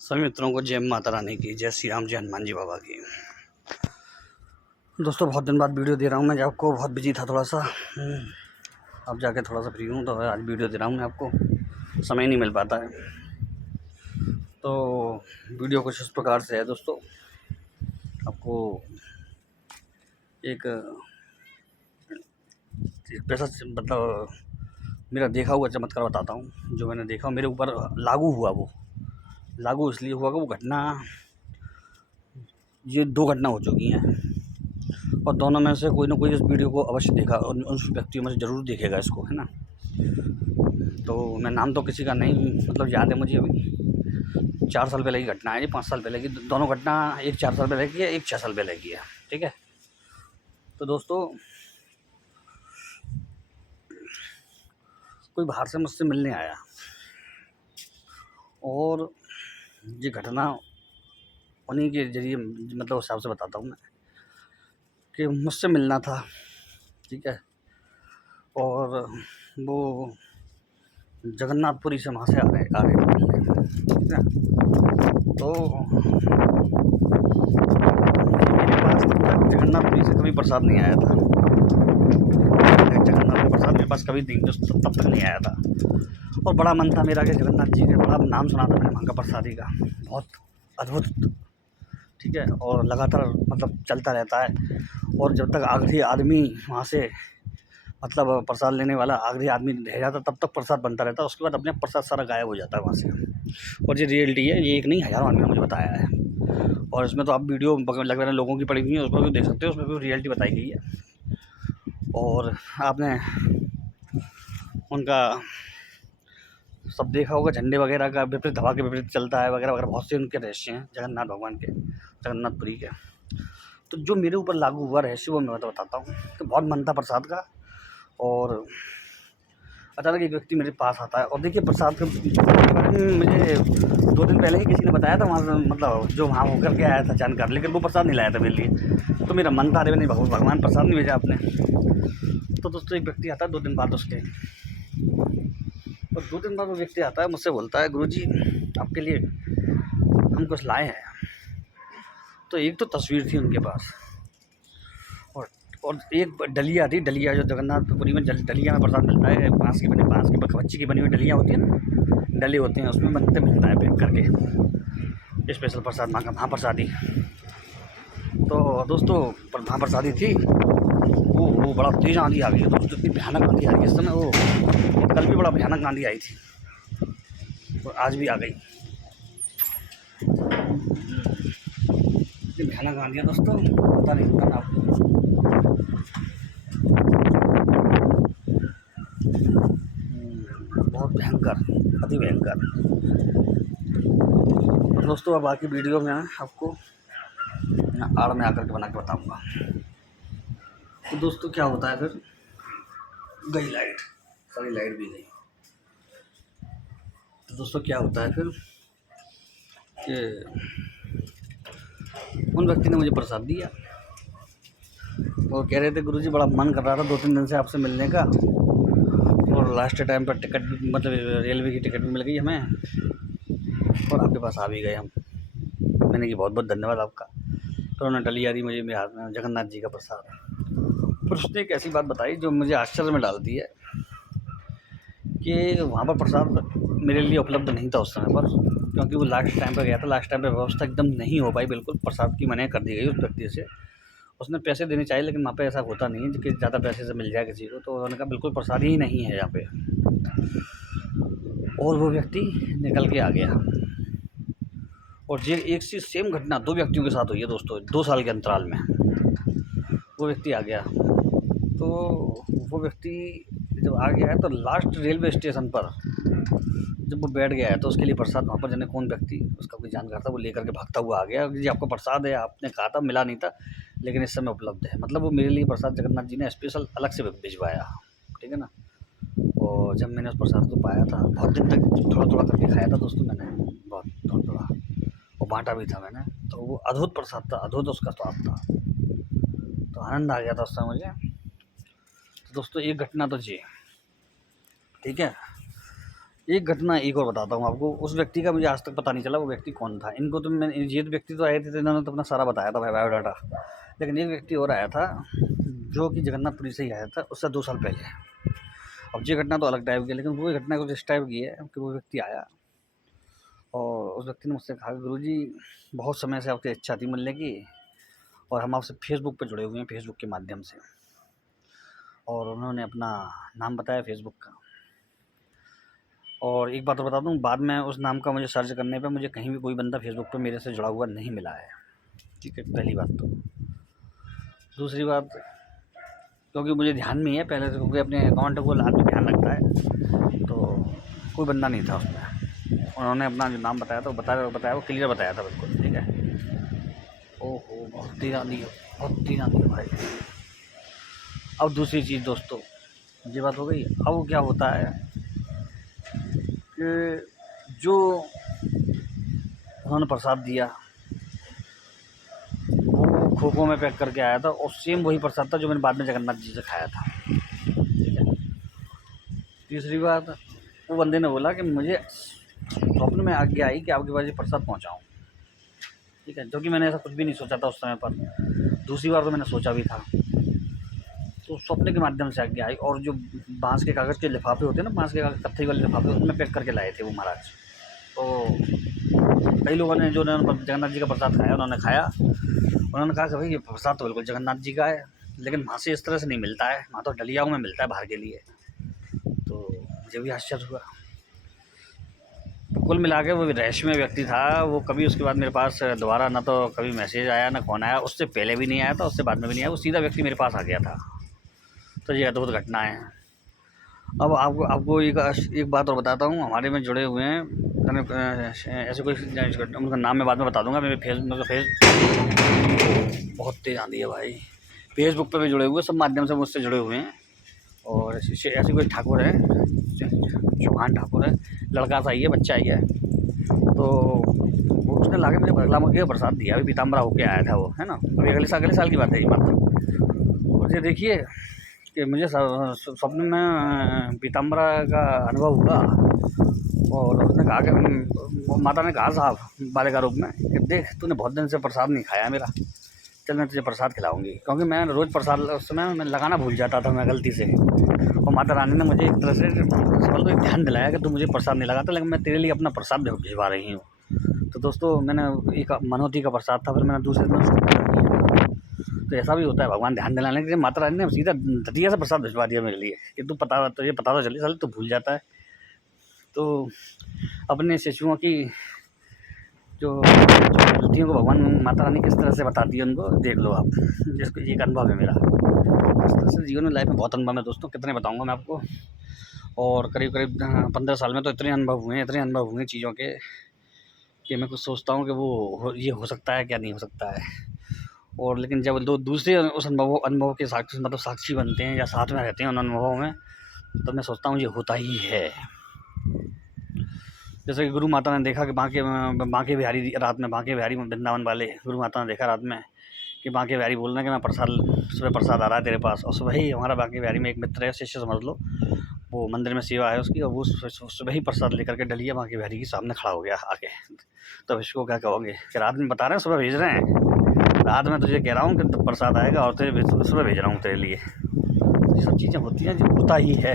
सभी मित्रों को जय माता रानी की, जय श्री राम, जय हनुमान जी बाबा की। दोस्तों बहुत दिन बाद वीडियो दे रहा हूँ मैं, आपको बहुत बिजी था थोड़ा सा। अब जाके थोड़ा सा फ्री हूँ तो आज वीडियो दे रहा हूँ मैं आपको, समय नहीं मिल पाता है। तो वीडियो कुछ इस प्रकार से है दोस्तों, आपको एक पैसा मतलब मेरा देखा हुआ चमत्कार बताता हूँ। जो मैंने देखा मेरे ऊपर लागू हुआ, वो लागू इसलिए हुआ कि वो घटना, ये 2 घटना हो चुकी हैं और दोनों में से कोई ना कोई इस वीडियो को अवश्य देखा और उन व्यक्तियों में से ज़रूर देखेगा इसको, है ना। तो मैं नाम तो किसी का नहीं मतलब याद है मुझे, अभी 4 साल पहले की घटना है, ये 5 साल पहले की। दोनों घटना, एक 4 साल पहले की है, एक 6 साल पहले की है, ठीक है। तो दोस्तों कोई बाहर से मुझसे मिलने आया और ये घटना उन्हीं के जरिए मतलब हिसाब से बताता हूँ मैं कि मुझसे मिलना था, ठीक है। और वो जगन्नाथपुरी से वहाँ से आ रहे थे, ठीक है। तो मेरे पास तब तक जगन्नाथपुरी से कभी प्रसाद नहीं आया था, जगन्नाथ का प्रसाद मेरे पास कभी तब तक नहीं आया था। और बड़ा मन था मेरा कि जगन्नाथ जी का बड़ा नाम सुना था मैंने वहाँ का प्रसादी का, बहुत अद्भुत, ठीक है। और लगातार मतलब चलता रहता है और जब तक आखिरी आदमी वहाँ से मतलब प्रसाद लेने वाला आखिरी आदमी रह जाता तब तक प्रसाद बनता रहता है, उसके बाद अपने प्रसाद सारा गायब हो जाता है वहाँ से। और ये रियलिटी है, ये एक नहीं हज़ारों आदमी ने मुझे बताया है। और इसमें तो आप वीडियो लग रहे हैं लोगों की पड़ी हुई है, उस पर भी देख सकते हो, उसमें भी रियलिटी बताई गई है। और आपने उनका सब देखा होगा, झंडे वगैरह का विपरीत, हवा के विपरीत चलता है वगैरह वगैरह, बहुत से उनके रहस्य हैं जगन्नाथ भगवान के, जगन्नाथपुरी के। तो जो मेरे ऊपर लागू हुआ रहस्य वो मैं तो बताता हूँ। तो बहुत मन था प्रसाद का और अचानक एक व्यक्ति मेरे पास आता है। और देखिए प्रसाद के बारे में मुझे 2 दिन पहले ही किसी ने बताया था वहाँ से, मतलब जो वहाँ होकर के आया था जानकार, लेकिन वो प्रसाद नहीं लाया था मेरे लिए। तो मेरा मन था, अरे नहीं भगवान प्रसाद नहीं भेजा आपने। तो दोस्तों एक व्यक्ति आता है 2 दिन बाद उसके, और 2 दिन बाद वो व्यक्ति आता है मुझसे बोलता है, गुरुजी आपके लिए हम कुछ लाए हैं। तो एक तो तस्वीर थी उनके पास और एक डलिया थी, डलिया जो जगन्नाथपुरी में डलिया में प्रसाद मिलता है, बाँस की कच्ची की बनी हुई डलिया होती है ना, डले होते हैं उसमें बनते मिलता है पैक करके स्पेशल प्रसाद, महाप्रसादी। तो दोस्तों महाप्रसादी थी वो बड़ा तेज़ आंधी आ गई है दोस्तों, इतनी भयानक आंधी आ रही है इस समय। वो कल भी बड़ा भयानक आंधी आई थी और आज भी आ गई, इतनी भयानक आंधी है दोस्तों, पता नहीं होता ना आपको। बहुत भयंकर, अति भयंकर दोस्तों। अब बाकी वीडियो में आपको आड़ में आकर के बना के बताऊँगा। तो दोस्तों क्या होता है फिर, गई लाइट, सारी लाइट भी गई। तो दोस्तों क्या होता है फिर कि उन व्यक्ति ने मुझे प्रसाद दिया और कह रहे थे, गुरुजी बड़ा मन कर रहा था 2-3 दिन से आपसे मिलने का, और लास्ट टाइम पर टिकट भी मतलब रेलवे की टिकट भी मिल गई हमें और आपके पास आ भी गए हम। मैंने कहा बहुत बहुत धन्यवाद आपका। तो उन्होंने डलिया दी मुझे मेरे हाथ में, जगन्नाथ जी का प्रसाद। फिर उसने एक ऐसी बात बताई जो मुझे आश्चर्य में डालती है कि वहाँ पर प्रसाद मेरे लिए उपलब्ध नहीं था उस समय पर, क्योंकि वो लास्ट टाइम पर गया था। लास्ट टाइम पर व्यवस्था एकदम नहीं हो पाई, बिल्कुल प्रसाद की मनाही कर दी गई उस व्यक्ति से। उसने पैसे देने चाहिए लेकिन वहाँ पे ऐसा होता नहीं है कि ज़्यादा पैसे से मिल जाए किसी को। तो उन्होंने कहा बिल्कुल प्रसाद ही नहीं है यहाँ पे, और वो व्यक्ति निकल के आ गया। और ये एक सी सेम घटना 2 व्यक्तियों के साथ हुई है दोस्तों, 2 साल के अंतराल में। वो व्यक्ति आ गया, तो वो व्यक्ति जब आ गया है तो लास्ट रेलवे स्टेशन पर जब वो बैठ गया है तो उसके लिए प्रसाद वहाँ पर जाने कौन व्यक्ति, उसका कोई जानकार था, वो लेकर के भागता हुआ आ गया। जी आपका प्रसाद है, आपने कहा था, मिला नहीं था, लेकिन इस समय उपलब्ध है। मतलब वो मेरे लिए प्रसाद जगन्नाथ जी ने स्पेशल अलग से भिजवाया, ठीक है ना। और जब मैंने उस प्रसाद को पाया था, बहुत दिन तक थोड़ा थोड़ा करके खाया था दोस्तों मैंने, बहुत थोड़ा थोड़ा, और बांटा भी था मैंने। तो वो अद्भुत प्रसाद था, अद्भुत उसका स्वाद था, तो आनंद आ गया था उस समय मुझे। तो दोस्तों एक घटना तो जी, ठीक है। एक घटना एक और बताता हूँ आपको। उस व्यक्ति का मुझे आज तक पता नहीं चला वो व्यक्ति कौन था। इनको तो मैं ये व्यक्ति तो आए थे तो इन्होंने तो अपना सारा बताया था भाई बायोडाटा, लेकिन एक व्यक्ति और आया था जो कि जगन्नाथपुरी से ही आया था, उससे 2 साल पहले। अब ये घटना तो अलग टाइप की है, लेकिन वो घटना कुछ इस टाइप की है कि वो व्यक्ति आया और उस व्यक्ति ने मुझसे कहा, गुरुजी बहुत समय से आपकी इच्छा थी मिलने की और हम आपसे फेसबुक पे जुड़े हुए हैं, फेसबुक के माध्यम से। और उन्होंने अपना नाम बताया फेसबुक का। और एक बात तो बता दूं, बाद में उस नाम का मुझे सर्च करने पे मुझे कहीं भी कोई बंदा फेसबुक पे मेरे से जुड़ा हुआ नहीं मिला है। ठीक है, पहली बात तो। दूसरी बात, क्योंकि मुझे ध्यान नहीं है पहले से, क्योंकि अपने अकाउंट को आदमी ध्यान रखता है, तो कोई बंदा नहीं था उसमें। उन्होंने अपना जो नाम बताया था वो बताया वो क्लियर बताया था बिल्कुल। ठीक है। ओहो, बहुत दिन आनी है, बहुत दिन आनी है भाई। अब दूसरी चीज़ दोस्तों, ये बात हो गई। अब क्या होता है कि जो उन्होंने प्रसाद दिया वो खोखों में पैक करके आया था और सेम वही प्रसाद था जो मैंने बाद में जगन्नाथ जी से खाया था। ठीक है। तीसरी बात, वो बंदे ने बोला कि मुझे स्वप्न में आज्ञा आई कि आपके पास ये प्रसाद पहुंचाऊं। ठीक है, जो कि मैंने ऐसा कुछ भी नहीं सोचा था उस समय पर। दूसरी बार तो मैंने सोचा भी था, तो स्वप्न के माध्यम से आज्ञा आई। और जो बांस के कागज़ के लिफाफे होते हैं ना, बांस के कत्थई वाले लिफाफे, उनमें पैक करके लाए थे वो महाराज। तो कई लोगों ने जो जगन्नाथ जी का प्रसाद खाया, उन्होंने खाया, उन्होंने कहा कि भाई ये प्रसाद तो बिल्कुल जगन्नाथ जी का है, लेकिन वहाँ से इस तरह से नहीं मिलता है, वहाँ तो डलियाओं में मिलता है बाहर के लिए। तो मुझे भी आश्चर्य हुआ। तो कुल मिला के वो रहस्यमय व्यक्ति था। वो कभी उसके बाद मेरे पास दोबारा ना तो कभी मैसेज आया ना फ़ोन आया। उससे पहले भी नहीं आया था, उससे बाद में भी नहीं आया, वो सीधा व्यक्ति मेरे पास आ गया था। तो ये अद्भुत घटनाएँ हैं। अब आपको एक बात और बताता हूँ। हमारे में जुड़े हुए हैं ऐसे कोई, उनका नाम मैं बाद में बता दूंगा। मेरे बहुत तेज़ आंधी है भाई। फेसबुक पे भी जुड़े हुए, सब माध्यम से मुझसे जुड़े हुए हैं। और ऐसे कोई ठाकुर है, चौहान ठाकुर है, लड़का सा ही है, बच्चा ही है। तो उसने लाके मुझे बगला मुखी का प्रसाद दिया। अभी पीताम्बरा होके आया था वो, है ना। अभी अगले साल की बात है ये मात्र। और ये देखिए कि मुझे स्वप्न में पीताम्बरा का अनुभव हुआ और उसने कहा कि माता ने कहा साहब बालिका रूप में कि देख, तूने बहुत दिन से प्रसाद नहीं खाया मेरा, चल मैं तुझे प्रसाद खिलाऊंगी। क्योंकि मैं रोज़ प्रसाद उस समय मैं लगाना भूल जाता था मैं गलती से। और माता रानी ने मुझे एक तरह से तो ध्यान दिलाया कि तू मुझे प्रसाद नहीं लगाता, लेकिन मैं तेरे लिए अपना प्रसाद भिजवा रही हूँ। तो दोस्तों, मैंने एक मनोती का प्रसाद था, फिर मैंने दूसरे दिन। तो ऐसा भी होता है, भगवान ध्यान दिलाने के लिए माता रानी ने सीधा दतिया से प्रसाद भिजवा दिया मेरे लिए कि तू तुझे पता तो चले, साले तू भूल जाता है। तो अपने शिशुओं की जो गलतियों को भगवान माता रानी किस तरह से बताती है, उनको देख लो आप। जिसको एक अनुभव है मेरा, इस तरह से जीवन में, लाइफ में बहुत अनुभव है दोस्तों, कितने बताऊँगा मैं आपको। और करीब 15 साल में तो इतने अनुभव हुए चीज़ों के कि मैं कुछ सोचता हूँ कि ये हो सकता है क्या नहीं हो सकता है। और लेकिन जब दूसरे उस अनुभव के साक्षी बनते हैं या साथ में रहते हैं उन अनुभवों में, तो मैं सोचता हूँ ये होता ही है। जैसे कि गुरु माता ने देखा कि बांके बिहारी रात में, बांके बिहारी वृंदावन वाले गुरु माता ने देखा रात में कि बांके बिहारी बोल रहे हैं कि मैं सुबह प्रसाद आ रहा है तेरे पास। और सुबह ही हमारा बांके बिहारी में एक मित्र है, शिष्य समझ लो, वो मंदिर में सेवा है उसकी, और वो सुबह ही प्रसाद लेकर के डलिया बांके बिहारी के सामने खड़ा हो गया आके। तो इसको क्या कहोगे कि रात में बता रहे हैं सुबह भेज रहे हैं, रात में तुझे कह रहा हूँ कि प्रसाद आएगा और तुझे सुबह भेज रहा हूँ तेरे लिए। ये सब चीज़ें होती हैं जो होता ही है।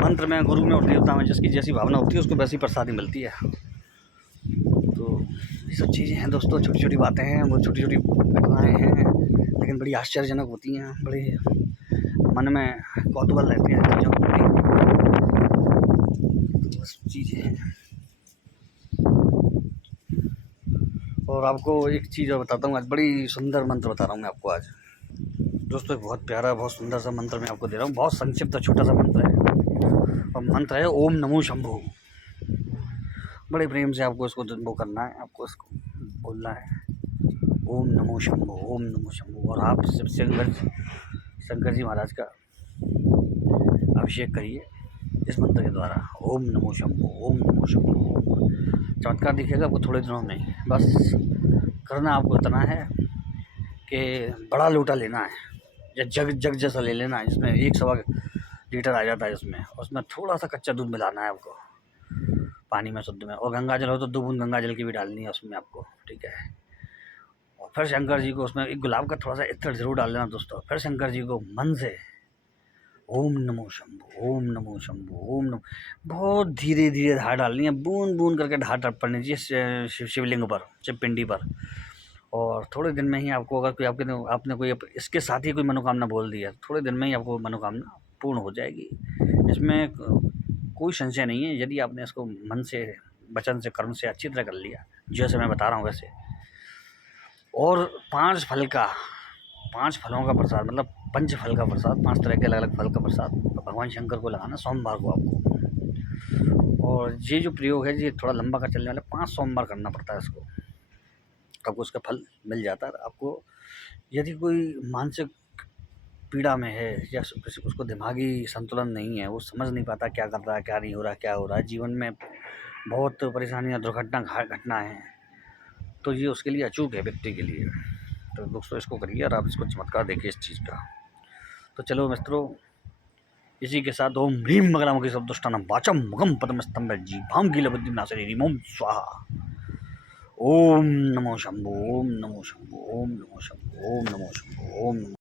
मंत्र में, गुरु में और देवता में जिसकी जैसी भावना होती है उसको वैसी प्रसादी मिलती है। तो ये सब चीज़ें हैं दोस्तों, छोटी छोटी बातें हैं, वो छोटी छोटी घटनाएँ हैं, लेकिन बड़ी आश्चर्यजनक होती हैं, बड़ी मन में कौतूहल रहते हैं चीज़ों को। तो बस चीज़ें हैं। और आपको एक चीज़ और बताता हूँ आज, बड़ी सुंदर मंत्र बता रहा हूँ मैं आपको आज दोस्तों। एक बहुत प्यारा, बहुत सुंदर सा मंत्र मैं आपको दे रहा हूँ। बहुत संक्षिप्त छोटा सा मंत्र है, और मंत्र है ओम नमो शंभु। बड़े प्रेम से आपको इसको वो करना है, आपको इसको बोलना है, ओम नमो शंभु, ओम नमो शंभु। और आप शंकर जी महाराज का अभिषेक करिए इस मंत्र के द्वारा, ओम नमो शंभु, ओम नमो शंभु। चमत्कार दिखेगा आपको थोड़े दिनों में। बस करना आपको इतना है कि बड़ा लोटा लेना है या जग जैसा ले लेना है, जिसमें 1 लीटर आ जाता है इसमें। उसमें थोड़ा सा कच्चा दूध मिलाना है आपको पानी में शुद्ध में, और गंगा जल हो तो 2 बूंद गंगा जल की भी डालनी है उसमें आपको, ठीक है। और फिर शंकर जी को उसमें एक गुलाब का थोड़ा सा इत्र जरूर डाल देना दोस्तों। फिर शंकर जी को मन से ओम नमो शंभु, ओम नमो शंभु, ओम नमो, बहुत धीरे धीरे धार डालनी है, बूंद बूंद करके धार पड़नी चाहिए शिवलिंग पर, शिव पिंडी पर। और थोड़े दिन में ही आपको, अगर कोई आपने कोई इसके साथ ही कोई मनोकामना बोल दी है, थोड़े दिन में ही आपको मनोकामना पूर्ण हो जाएगी। इसमें कोई संशय नहीं है, यदि आपने इसको मन से, वचन से, कर्म से अच्छी तरह कर लिया, जैसे मैं बता रहा हूँ वैसे। और 5 फलों का प्रसाद, मतलब पंच फल का प्रसाद, 5 तरह के अलग अलग फल का प्रसाद भगवान शंकर को लगाना सोमवार को आपको। और ये जो प्रयोग है ये थोड़ा लंबा का चलने वाला, 5 सोमवार करना पड़ता है इसको, आपको उसका फल मिल जाता है। आपको यदि कोई मानसिक पीड़ा में है, या किसी उसको दिमागी संतुलन नहीं है, वो समझ नहीं पाता क्या कर रहा है, क्या नहीं हो रहा, क्या हो रहा है, जीवन में बहुत परेशानियाँ, घटना है, तो ये उसके लिए अचूक है व्यक्ति के लिए। तो दोस्तों इसको करिए और आप इसको चमत्कार देखिए इस चीज़ का। तो चलो मित्रों, इसी के साथ ओम ह्रीं मगलामुखी शब्दुष्टानम वाचम मुखम पद्म स्तंभ जीभां कीलबद्धि नासिनी ह्रीं ओम स्वाहा। ओम नमो शंभु, ओम नमो शंभु, ओम नमो शंभु, ओम नमो शंभु, ओम नमो।